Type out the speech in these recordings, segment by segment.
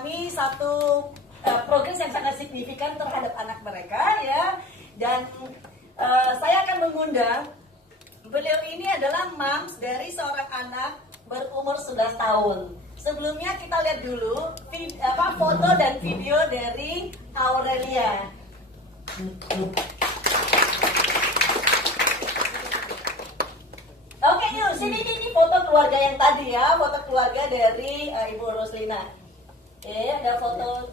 mengalami satu progres yang sangat signifikan terhadap anak mereka ya. Dan saya akan mengundang, beliau ini adalah moms dari seorang anak berumur 11 tahun. Sebelumnya kita lihat dulu foto dan video dari Aurelia. Oke, yuk sini ini foto keluarga yang tadi ya, foto keluarga dari Ibu Roslina. Oke, ada foto.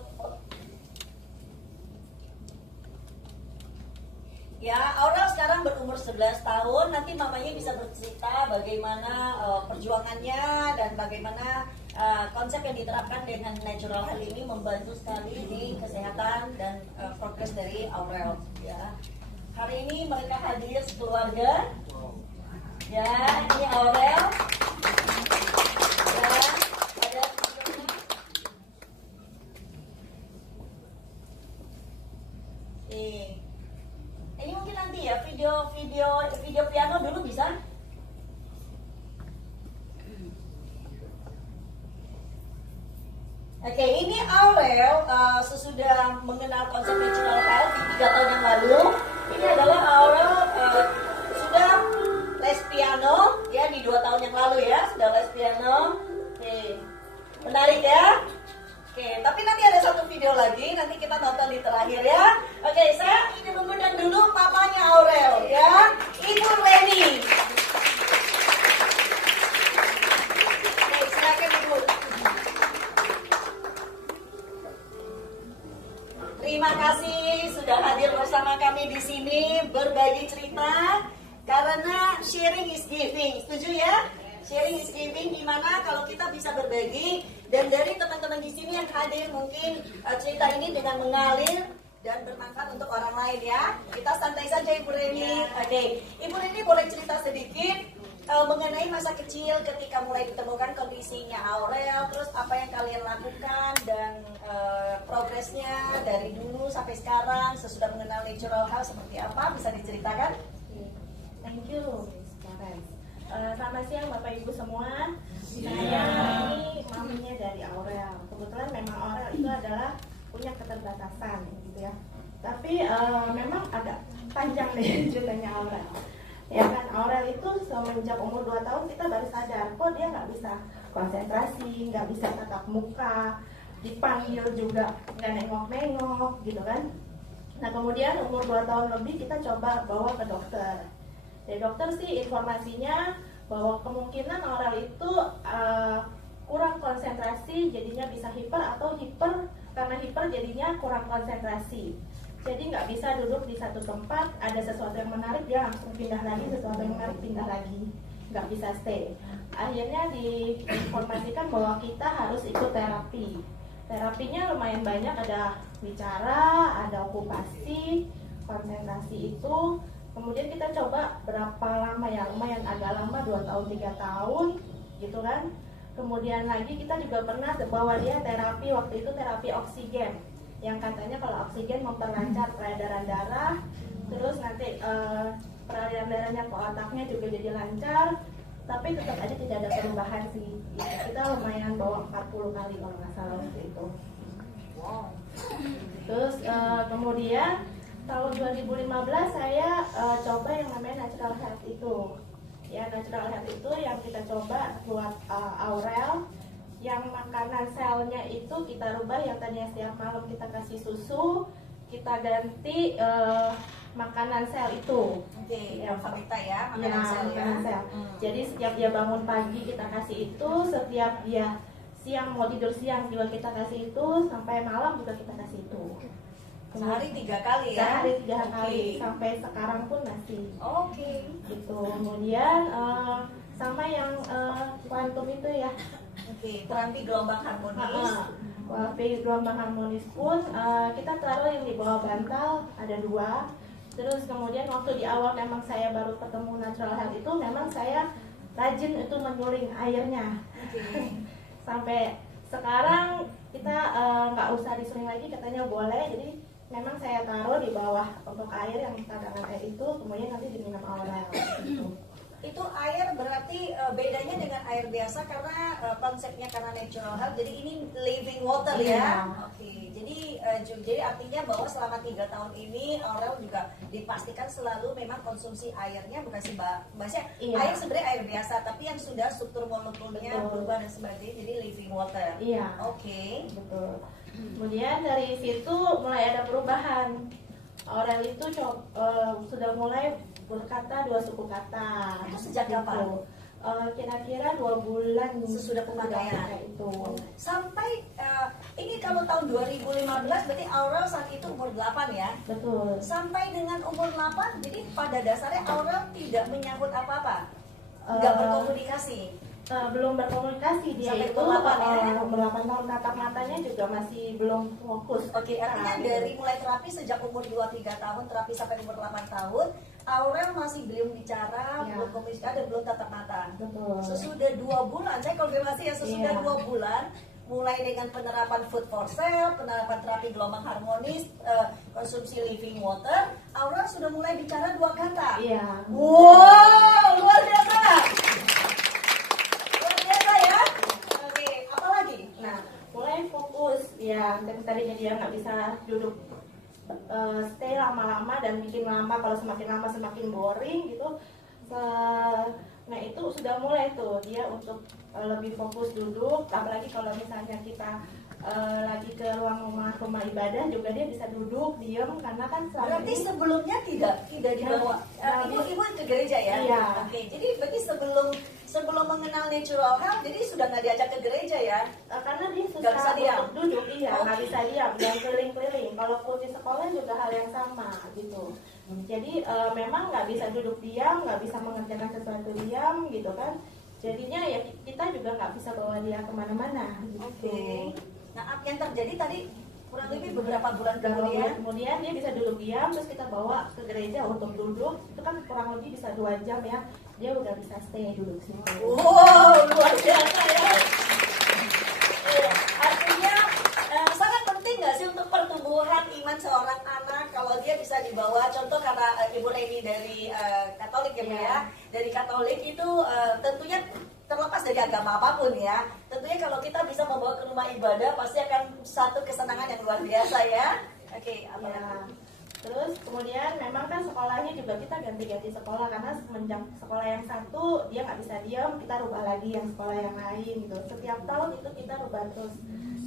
Ya, Aurel sekarang berumur 11 tahun. Nanti mamanya bisa bercerita bagaimana perjuangannya dan bagaimana konsep yang diterapkan dengan natural health ini membantu sekali di kesehatan dan progres dari Aurel. Ya, hari ini mereka hadir sekeluarga. Ya, ini Aurel. Ya, ada ini mungkin nanti ya video piano dulu bisa. Oke, ini Aurel sesudah mengenal konsep natural health 3 tahun yang lalu. Ini adalah Aurel sudah les piano ya di 2 tahun yang lalu ya, sudah les piano. Oke, menarik ya. Oke, tapi nanti ada satu video lagi, nanti kita tonton di terakhir ya. Oke, saya ingin mengundang dulu papanya Aurel ya, Ibu Reni. Oke, silakan Ibu. Terima kasih sudah hadir bersama kami di sini berbagi cerita karena sharing is giving. Setuju ya? Sharing is giving, gimana kalau kita bisa berbagi, dan dari teman-teman di sini yang hadir mungkin cerita ini dengan mengalir dan bermanfaat untuk orang lain ya. Kita santai saja Ibu Reni. Oke, Ibu Reni boleh cerita sedikit mengenai masa kecil ketika mulai ditemukan kondisinya Aurel, terus apa yang kalian lakukan dan progresnya dari dulu sampai sekarang sesudah mengenal natural health seperti apa, bisa diceritakan? Thank you, selamat siang Bapak Ibu semua. Saya ini maminya dari Aurel. Kebetulan memang Aurel itu adalah punya keterbatasan gitu ya. Tapi memang agak panjang nih ceritanya Aurel. Ya kan, Aurel itu semenjak umur 2 tahun kita baru sadar kok dia nggak bisa konsentrasi, nggak bisa tatap muka, dipanggil juga nggak nengok-nengok gitu kan. Nah kemudian umur 2 tahun lebih kita coba bawa ke dokter. Dari dokter sih informasinya bahwa kemungkinan Aurel itu kurang konsentrasi, jadinya bisa hiper, atau hiper karena hiper jadinya kurang konsentrasi. Jadi nggak bisa duduk di satu tempat, ada sesuatu yang menarik dia langsung pindah lagi, sesuatu yang menarik pindah lagi, nggak bisa stay. Akhirnya diinformasikan bahwa kita harus ikut terapi. Terapinya lumayan banyak, ada bicara, ada okupasi, konsentrasi itu. Kemudian kita coba berapa lama ya, lumayan agak lama, 2 tahun 3 tahun gitu kan. Kemudian lagi kita juga pernah bawa dia terapi, waktu itu terapi oksigen, yang katanya kalau oksigen memperlancar peredaran darah, terus nanti peredaran darahnya ke otaknya juga jadi lancar. Tapi tetap aja tidak ada perubahan sih. Kita lumayan bawa 40 kali kalau nggak salah waktu itu. Terus kemudian tahun 2015 saya coba yang namanya natural health itu. Ya, natural health itu yang kita coba buat Aurel, yang makanan selnya itu kita rubah, yang tadinya setiap malam kita kasih susu, kita ganti makanan sel itu. Oke, ya, Famita ya, makanan ya, sel ya. Makanan sel. Jadi setiap dia bangun pagi kita kasih itu, setiap dia siang mau tidur siang juga kita kasih itu, sampai malam juga kita kasih itu. Sehari 3 kali ya? Sehari 3 kali, sampai sekarang pun masih. Oke. Gitu. Kemudian sama yang kuantum itu ya. Oke, terapi gelombang harmonis. Terapi gelombang harmonis pun kita taruh yang di bawah bantal, ada 2. Terus kemudian waktu di awal memang saya baru ketemu natural health itu, memang saya rajin itu menyuling airnya. Sampai sekarang kita nggak usah disuling lagi, katanya boleh. Jadi memang saya taruh di bawah untuk air yang cadangan air itu, kemudian nanti diminum Aurel gitu. Itu air berarti bedanya dengan air biasa karena konsepnya karena natural health, jadi ini living water ya. Oke, jadi artinya bahwa selama 3 tahun ini Aurel juga dipastikan selalu memang konsumsi airnya bukan sih bahasanya air sebenarnya air biasa, tapi yang sudah struktur molekulnya berubah dan sebagainya, jadi living water. Oke. Betul. Kemudian dari situ mulai ada perubahan. Aurel itu sudah mulai berkata 2 suku kata. Itu sejak kapan? Kira-kira 2 bulan sesudah pemakaian itu. Sampai ini kalau tahun 2015 berarti Aurel saat itu umur 8 ya? Betul. Sampai dengan umur 8, jadi pada dasarnya Aurel tidak menyambut apa-apa? Nggak berkomunikasi? Belum berkomunikasi, dia sampai itu umur 8 tahun tatap matanya juga masih belum fokus. Oke, artinya dari mulai terapi sejak umur 2-3 tahun, terapi sampai umur 8 tahun, Aurel masih belum bicara, belum komunikasi, dan belum tatap mata. Betul. Sesudah 2 bulan, saya konfirmasi ya, sesudah 2 bulan, mulai dengan penerapan food for cell, penerapan terapi gelombang harmonis, konsumsi living water, Aurel sudah mulai bicara 2 kata. Wow, luar biasa. Mulai fokus ya, tadinya dia nggak bisa duduk stay lama-lama dan bikin lama, kalau semakin lama semakin boring gitu. Nah itu sudah mulai tuh dia untuk lebih fokus duduk, apalagi kalau misalnya kita lagi ke rumah ibadah juga dia bisa duduk diam, karena kan berarti sebelumnya tidak dibawa ibu ke gereja ya? Iya. Oke, jadi berarti sebelum mengenal natural health, jadi sudah nggak diajak ke gereja ya? Karena dia susah bisa diam. Duduk, nggak bisa diam dan keliling-keliling. Kalaupun di sekolah juga hal yang sama gitu. Jadi memang nggak bisa duduk diam, nggak bisa mengerjakan sesuatu diam gitu kan. Jadinya ya kita juga nggak bisa bawa dia kemana-mana. Gitu. Nah, yang terjadi tadi kurang lebih beberapa bulan kemudian dia bisa duduk diam, terus kita bawa ke gereja untuk duduk. Itu kan kurang lebih bisa 2 jam ya. Dia udah bisa stay duduk situ. Wow, luar biasa ya. Artinya sangat penting nggak sih untuk pertumbuhan iman seorang anak kalau dia bisa dibawa, contoh karena Ibu Reni dari Katolik ya Bu ya. Dari Katolik itu tentunya terlepas dari agama apapun ya, tentunya kalau kita bisa membawa ke rumah ibadah pasti akan satu kesenangan yang luar biasa ya. Oke, Terus kemudian memang kan sekolahnya juga kita ganti-ganti sekolah, karena semenjak sekolah yang satu dia nggak bisa diam, kita rubah lagi yang sekolah yang lain gitu. Setiap tahun itu kita rubah terus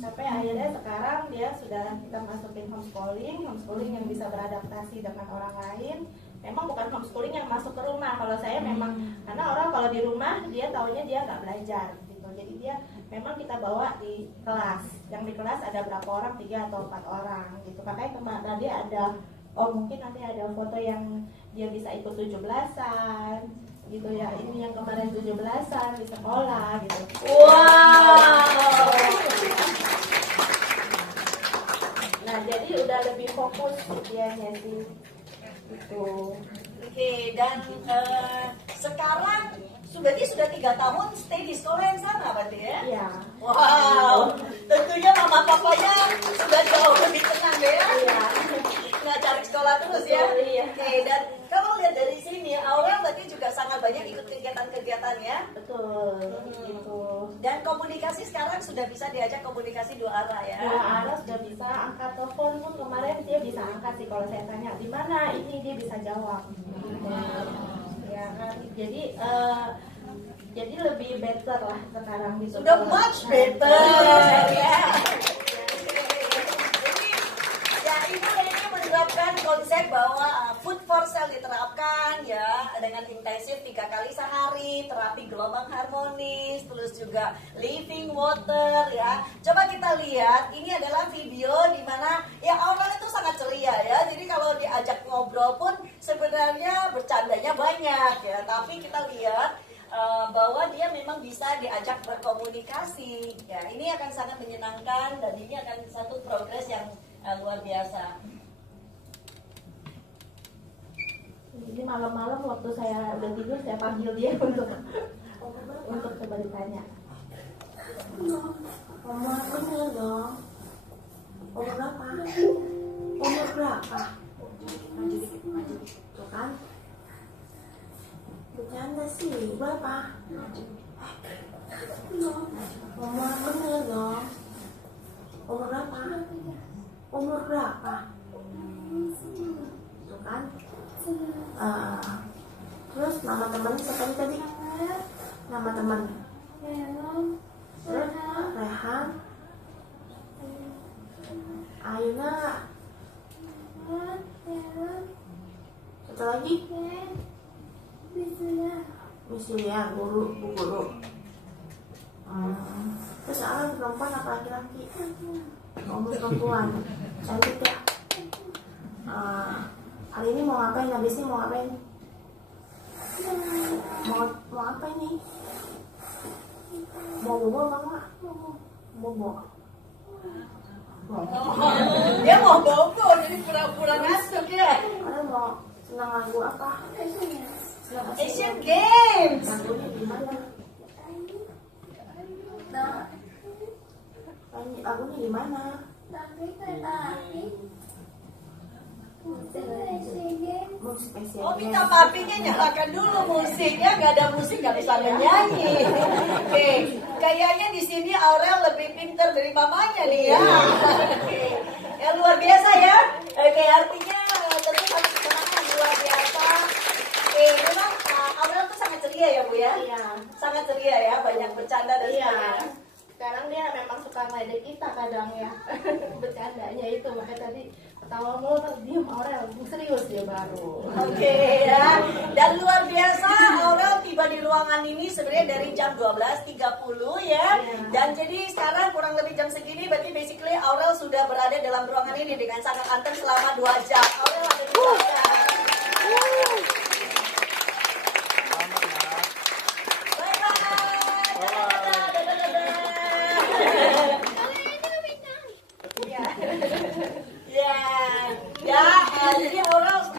sampai akhirnya sekarang dia sudah kita masukin homeschooling yang bisa beradaptasi dengan orang lain. Memang bukan homeschooling yang masuk ke rumah. Kalau saya memang karena orang kalau di rumah dia taunya dia nggak belajar gitu. Jadi dia memang kita bawa di kelas. Yang di kelas ada berapa orang? 3 atau 4 orang gitu. Makanya kemarin tadi ada mungkin nanti ada foto yang dia bisa ikut 17-an gitu ya. Ini yang kemarin 17-an di sekolah gitu. Wow. Nah, jadi udah lebih fokus dianya sih. Gitu. Oke, dan sekarang berarti sudah 3 tahun stay di sekolah yang sama berarti ya? Iya. Wow, tentunya mama papanya sudah jauh lebih tenang ya? Iya. Nggak cari sekolah terus ya? Iya. Oke, dan kalau lihat dari sini, Aurel berarti juga sangat banyak ikut kegiatan-kegiatan ya? Betul. Gitu. Dan komunikasi sekarang sudah bisa diajak komunikasi 2 arah ya? 2 arah sudah bisa, angkat telepon pun kemarin dia bisa angkat sih, kalau saya tanya di mana ini dia bisa jawab. Ya kan, jadi lebih better lah sekarang gitu. Sudah much better ya. Ibu ini menerapkan konsep bahwa food for cell diterapkan ya dengan intensif 3 kali sehari, terapi gelombang harmonis, terus juga living water ya. Coba kita lihat, ini adalah video di mana ya Aurel itu sangat ceria ya. Jadi kalau diajak ngobrol pun sebenarnya bercandanya banyak ya. Tapi kita lihat bahwa dia memang bisa diajak berkomunikasi ya. Ini akan sangat menyenangkan dan ini akan satu progres yang luar biasa. Jadi malam-malam waktu saya udah tidur saya panggil dia untuk coba ditanya. Umur dong. Umur berapa? Umur berapa? Maju dikit. Tuh kan? Bercanda. fantasi berapa? Umur bener dong. Umur berapa? Umur berapa? Tuh kan? Terus nama temannya siapa tadi? Nama teman. Terus Rehan. Ayuna. Satu lagi? Misuya, bu guru. Terus Alan perempuan apa laki-laki? Umur perempuan. Cantik ya. Hari ini mau ngapain? Habis ini mau ngapain? Mau apa ini? Mau bobo apa enggak? Bobo. Dia mau bobo, jadi pura-pura ngantuk ya. Kalian mau senang lagu apa? Asian Games. Lagunya di mana? Lagunya di mana? Musik Asian Oh, Games. kita papinya nyalakan dulu musiknya, nggak ada musik nggak bisa menyanyi. Oke, kayaknya di sini Aurel lebih pintar dari mamanya nih ya. Oke, ya luar biasa ya. Oke, artinya tentu satu kemenangan luar biasa. Oke, memang Aurel tuh sangat ceria ya Bu ya. Iya. Sangat ceria ya, banyak bercanda dan Iya. sebagainya. Sekarang dia memang suka ngeledek kita kadang ya. Bercandanya itu, makanya tadi ketawa mulu, diem Aurel, serius dia baru. Oke ya, dan luar biasa Aurel tiba di ruangan ini sebenarnya dari jam 12.30 ya. Dan jadi sekarang kurang lebih jam segini, berarti basically Aurel sudah berada dalam ruangan ini dengan sangat anteng selama 2 jam. Aurel ada di belakang.